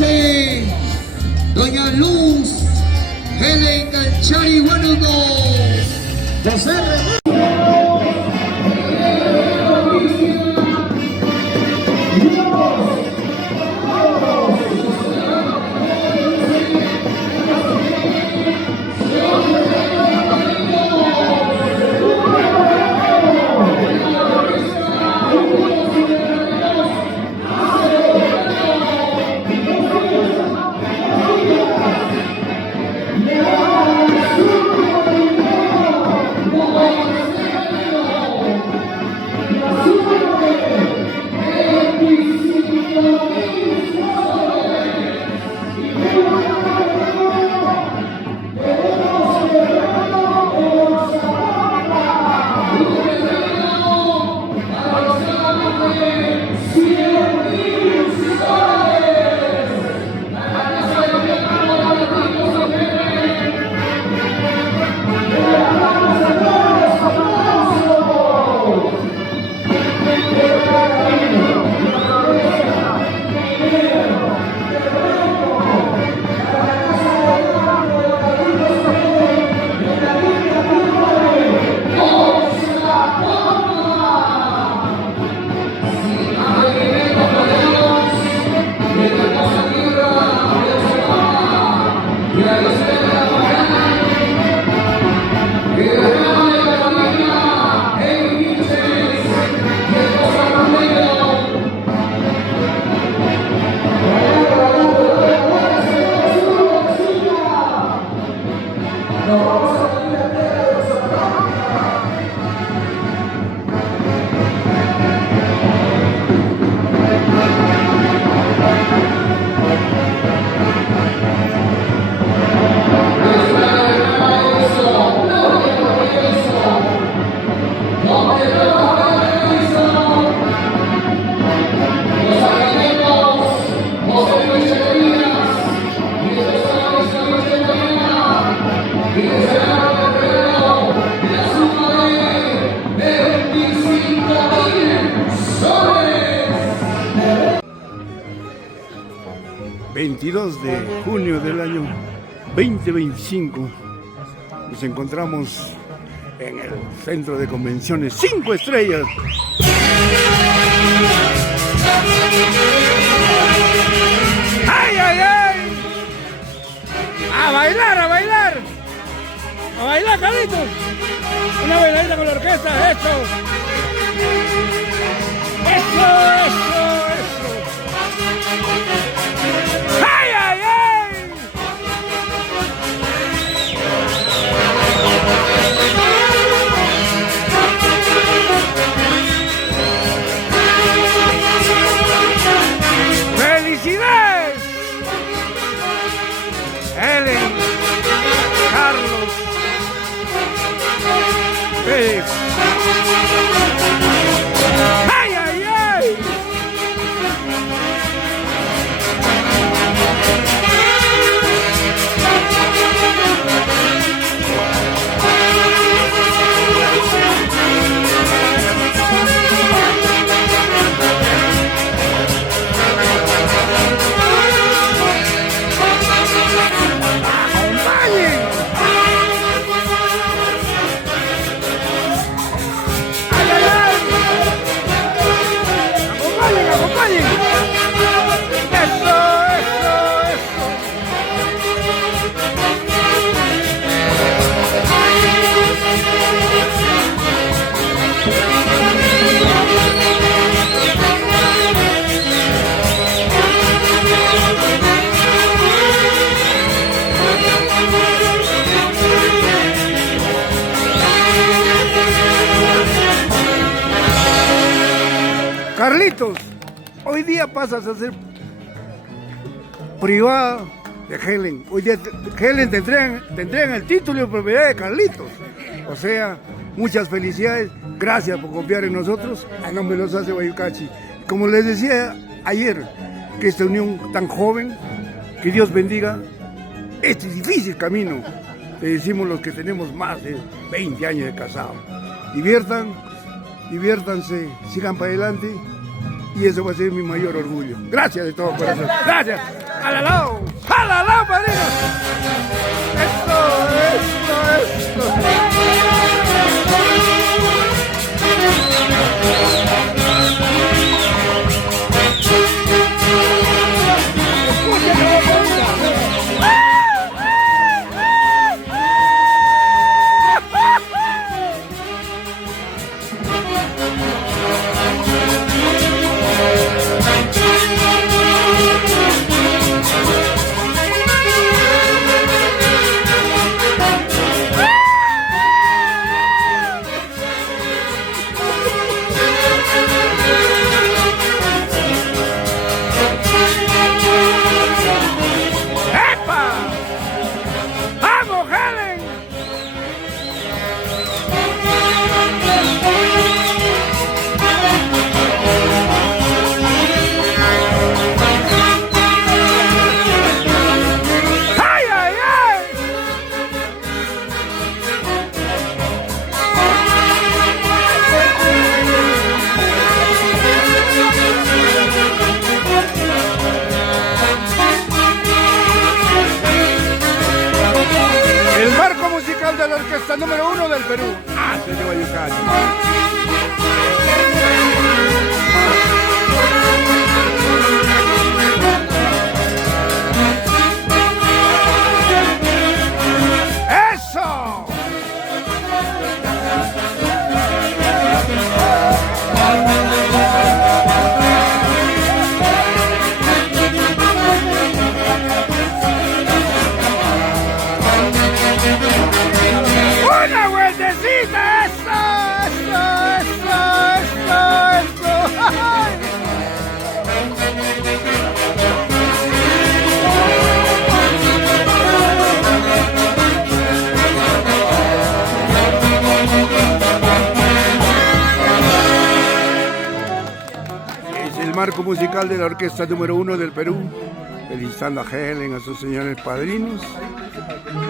clase, doña Luz Helen Chari Guanuco, José Ramón. 22 de junio del año 2025 nos encontramos en el Centro de Convenciones 5 Estrellas. ¡Ay, ay, ay! ¡A bailar, a bailar! ¡A bailar, Carlitos! Una bailadita con la orquesta, ¡eso! ¡Eso, eso, eso! ¡Ay, ay, ay! ¡Felicidades! Helen, Carlos, Pérez. ¡Ay, ay, ay! Carlitos, hoy día pasas a ser privada de Helen. Hoy día Helen te entregan el título de propiedad de Carlitos. O sea, muchas felicidades. Gracias por confiar en nosotros. A nombre de los Hace Bayucachi. Como les decía ayer, que esta unión tan joven, que Dios bendiga este difícil camino. Te decimos los que tenemos más de 20 años de casado. Diviértanse, sigan para adelante y eso va a ser mi mayor orgullo. Gracias de todo corazón. Gracias. ¡Alalao! ¡Alalao, padrino! Esto. De la orquesta número 1 del Perú, Hace de Guayucán. ¡Eso! ¡Una vueltecita! ¡Eso! Es el marco musical de la orquesta número 1 del Perú, felicitando a Helen, a sus señores padrinos,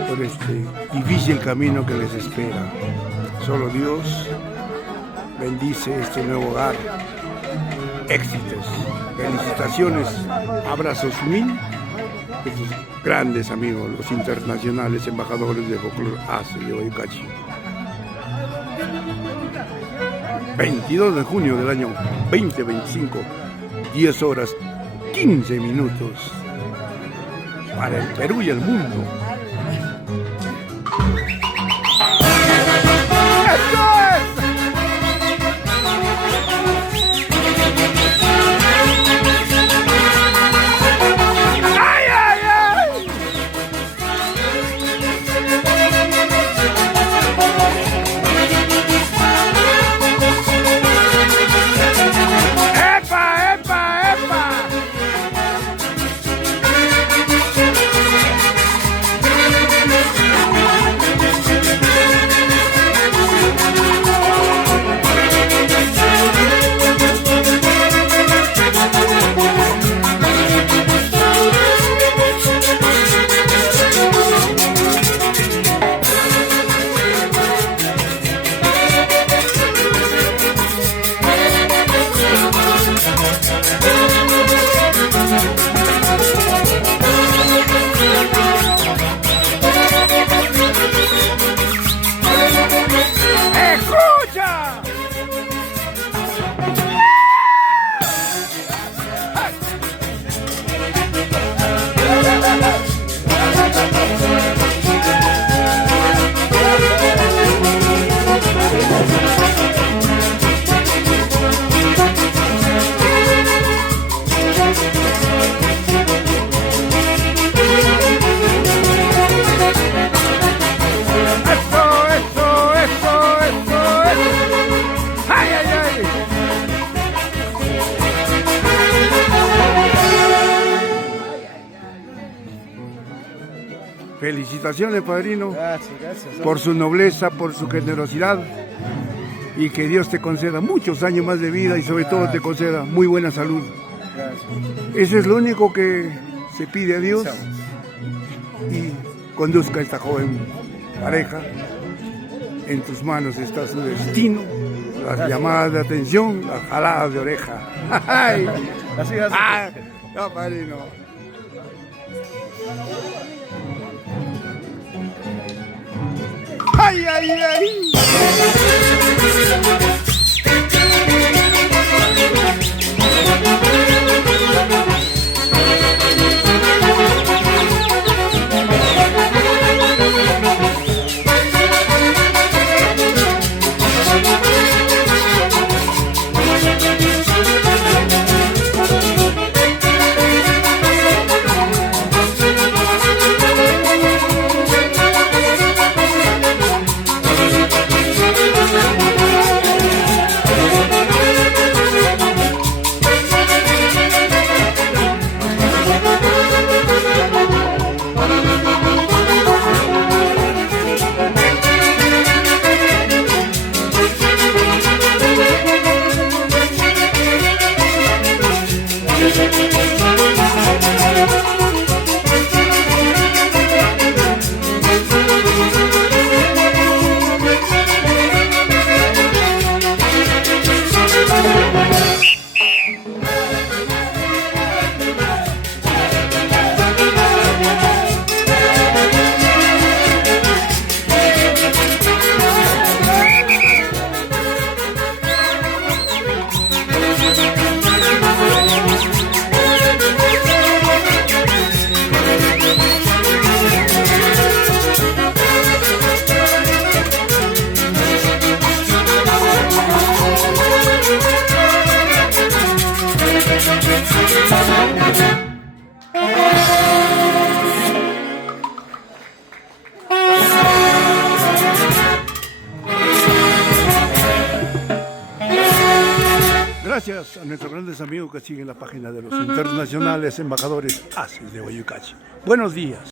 por este difícil camino que les espera. Solo Dios bendice este nuevo hogar. Éxitos, felicitaciones, abrazos mil de sus grandes amigos, los internacionales embajadores de folclore Hace de Guayucachi. 22 de junio del año 2025, 10 horas 15 minutos, para el Perú y el mundo. Felicitaciones, padrino. Gracias. Por su nobleza, por su generosidad, y que Dios te conceda muchos años más de vida y sobre todo te conceda muy buena salud. Gracias. Eso es lo único que se pide a Dios, y conduzca a esta joven pareja. En tus manos está su destino, las llamadas de atención, las jaladas de oreja. Ay, Así es. no, padrino. Ay, ay, ay. Gracias a nuestros grandes amigos que siguen la página de los internacionales embajadores ACES de Guayucachi. Buenos días.